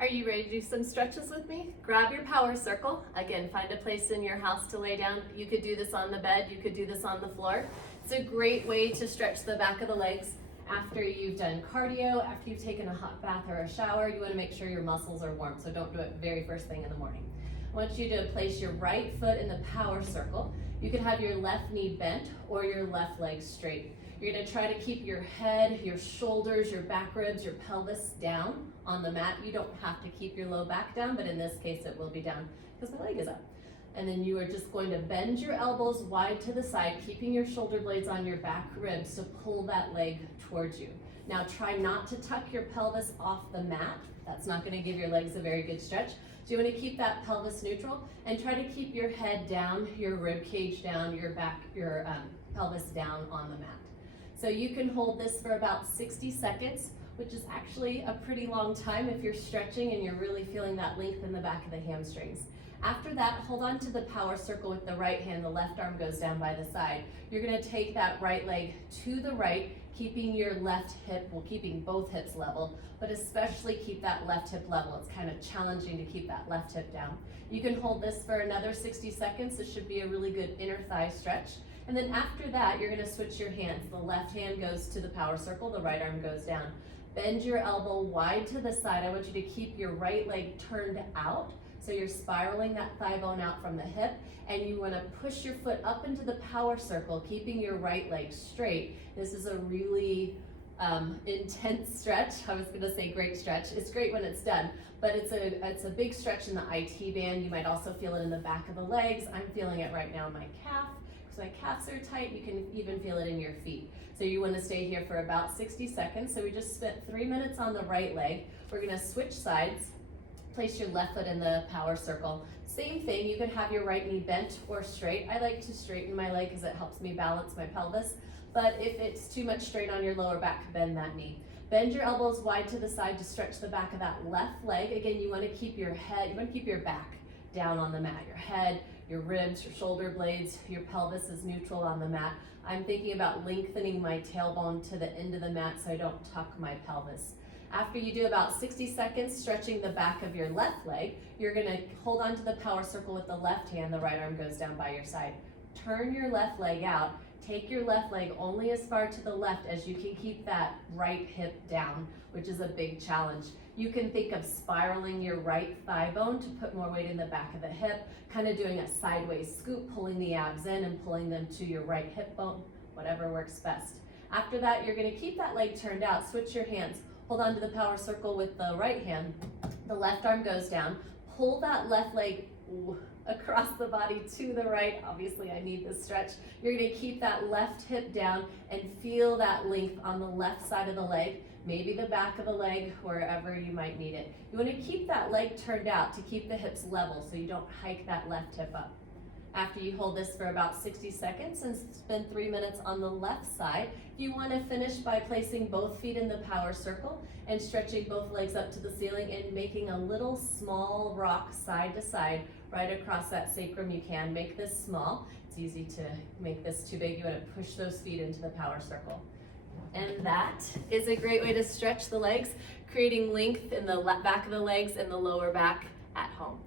Are you ready to do some stretches with me? Grab your power circle. Again, find a place in your house to lay down. You could do this on the bed, you could do this on the floor. It's a great way to stretch the back of the legs after you've done cardio, after you've taken a hot bath or a shower. You want to make sure your muscles are warm, so don't do it very first thing in the morning. I want you to place your right foot in the power circle. You can have your left knee bent or your left leg straight. You're going to try to keep your head, your shoulders, your back ribs, your pelvis down on the mat. You don't have to keep your low back down, but in this case it will be down because my leg is up. And then you are just going to bend your elbows wide to the side, keeping your shoulder blades on your back ribs to pull that leg towards you. Now try not to tuck your pelvis off the mat. That's not going to give your legs a very good stretch. So you want to keep that pelvis neutral and try to keep your head down, your rib cage down, your back, your pelvis down on the mat. So you can hold this for about 60 seconds, which is actually a pretty long time if you're stretching and you're really feeling that length in the back of the hamstrings. After that, hold on to the power circle with the right hand. The left arm goes down by the side. You're going to take that right leg to the right, keeping your left hip, well, keeping both hips level, but especially keep that left hip level. It's kind of challenging to keep that left hip down. You can hold this for another 60 seconds. This should be a really good inner thigh stretch. And then after that, you're going to switch your hands. The left hand goes to the power circle, the right arm goes down. Bend your elbow wide to the side. I want you to keep your right leg turned out. So you're spiraling that thigh bone out from the hip, and you want to push your foot up into the power circle, keeping your right leg straight. This is a really intense stretch. I was going to say great stretch. It's great when it's done, but it's a big stretch in the IT band. You might also feel it in the back of the legs. I'm feeling it right now in my calf. So my calves are tight. You can even feel it in your feet. So you want to stay here for about 60 seconds. So we just spent 3 minutes on the right leg. We're going to switch sides. Place your left foot in the power circle. Same thing, you can have your right knee bent or straight. I like to straighten my leg because it helps me balance my pelvis. But if it's too much straight on your lower back, bend that knee. Bend your elbows wide to the side to stretch the back of that left leg. Again, you want to keep your head, you want to keep your back down on the mat. Your head, your ribs, your shoulder blades, your pelvis is neutral on the mat. I'm thinking about lengthening my tailbone to the end of the mat so I don't tuck my pelvis. After you do about 60 seconds stretching the back of your left leg, you're going to hold on to the power circle with the left hand. The right arm goes down by your side. Turn your left leg out. Take your left leg only as far to the left as you can keep that right hip down, which is a big challenge. You can think of spiraling your right thigh bone to put more weight in the back of the hip, kind of doing a sideways scoop, pulling the abs in and pulling them to your right hip bone, whatever works best. After that, you're going to keep that leg turned out. Switch your hands. Hold on to the power circle with the right hand. The left arm goes down. Pull that left leg across the body to the right. Obviously, I need this stretch. You're going to keep that left hip down and feel that length on the left side of the leg, maybe the back of the leg, wherever you might need it. You want to keep that leg turned out to keep the hips level so you don't hike that left hip up. After you hold this for about 60 seconds and spend 3 minutes on the left side, you want to finish by placing both feet in the power circle and stretching both legs up to the ceiling and making a little small rock side to side right across that sacrum. You can make this small. It's easy to make this too big. You want to push those feet into the power circle. And that is a great way to stretch the legs, creating length in the back of the legs and the lower back at home.